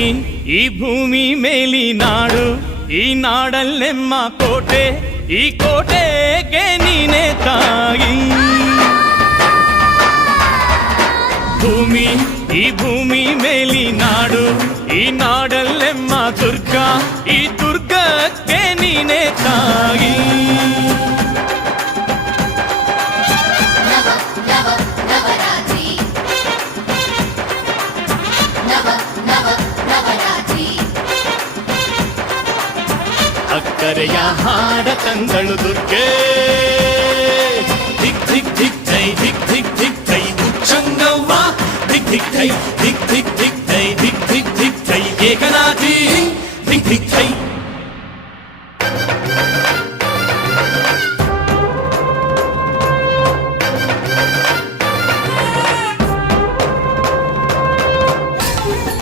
ಭೂಮಿ ಈ ಭೂಮಿ ಮೇಲಿ ನಾಡು, ಈ ನಾಡಲ್ಲೆಮ್ಮ ಕೋಟೆ, ಈ ಕೋಟೆಗೆ ನೀನೆ ತಾಯಿ. ಭೂಮಿ ಈ ಭೂಮಿ ಮೇಲಿ ನಾಡು, ಈ ನಾಡಲ್ಲೆಮ್ಮ ದುರ್ಗ, ಈ ದುರ್ಗಕ್ಕೆ ನೀನೆ ತಾಯಿ. ಅಕ್ಕರೆಯ ಹಾಡ ತಂದಳು ದುರ್ಗೆ, ಧಿಕ್ ಧಿಕ್ ಧಿಕ್ ಜೈ, ಧಿಕ್ ಧಿಕ್ ಧಿಕ್ ಜೈ ಉಚ್ಚಂಗವ್ವ, ಧಿಕ್ ಧಿಕ್ ಜೈ, ಧಿಕ್ ಧಿಕ್ ಧಿಕ್